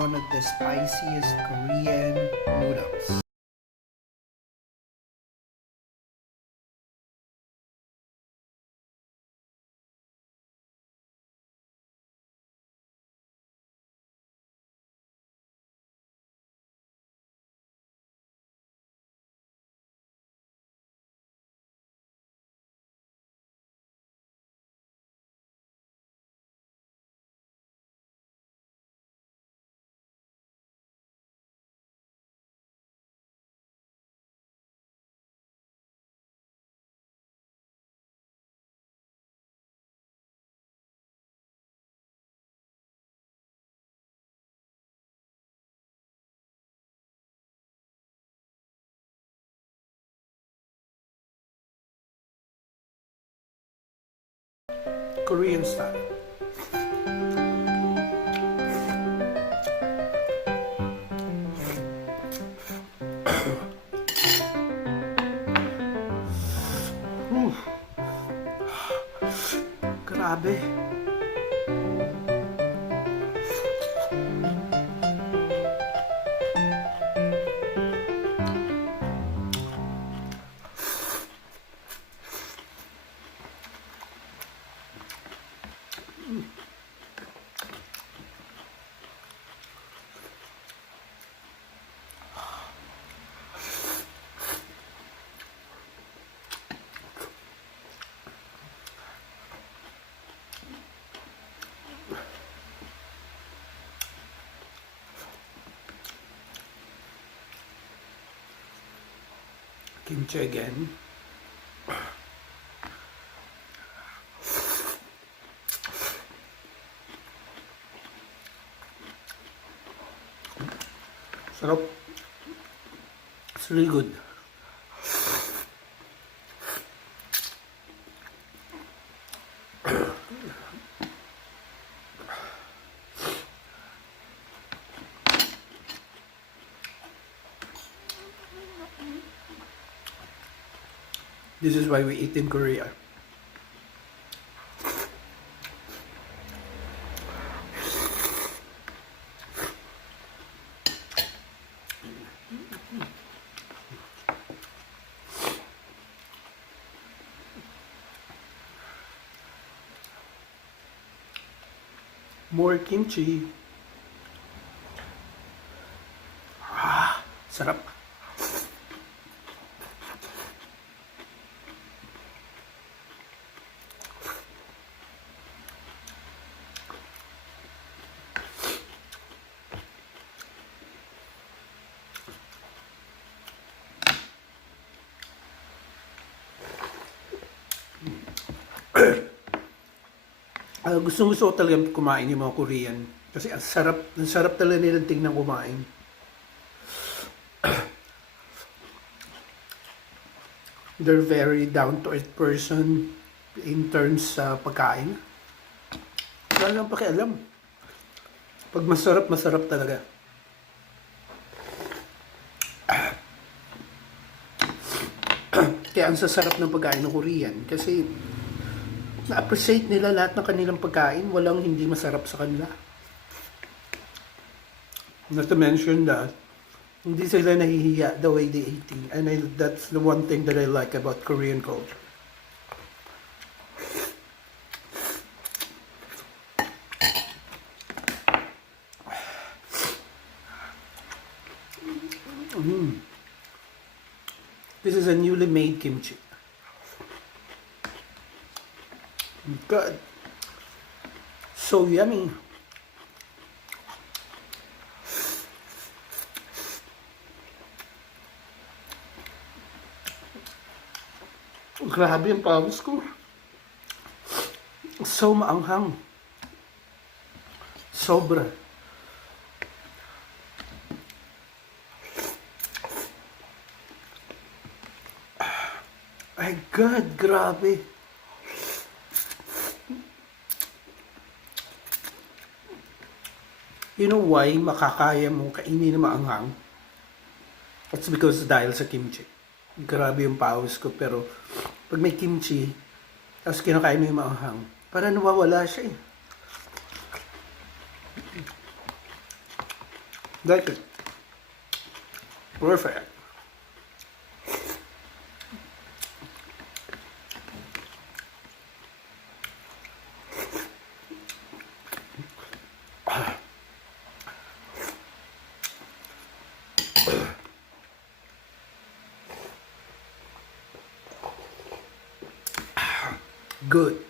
one of the spiciest Korean noodles. Korean style. Grabe. Kimchi again. Sarap. It's really good. This is why we eat in Korea. More kimchi. Sarap. Gustong-gusto ko talaga kumain yung mga Korean. Kasi ang sarap talaga nilang tingnan kumain. They're very down-to-earth person in terms sa pagkain. Wala lang pakialam. Pag masarap, masarap talaga. Kaya ang sasarap ng pagkain ng Korean. Kasi na-appreciate nila lahat ng kanilang pagkain. Walang hindi masarap sa kanila. Not to mention that hindi sila nahihiya the way they eating. And that's the one thing that I like about Korean culture. This is a newly made kimchi. Good. So yummy. Grabe ang pawis ko. So maanghang. Sobra. My God, grabe. You know why makakaya mo kainin na maanghang? That's because dahil sa kimchi. Grabe yung pawis ko, pero pag may kimchi, tapos kinakain mo yung maanghang, parang nawawala siya eh. Like it. Perfect. Good.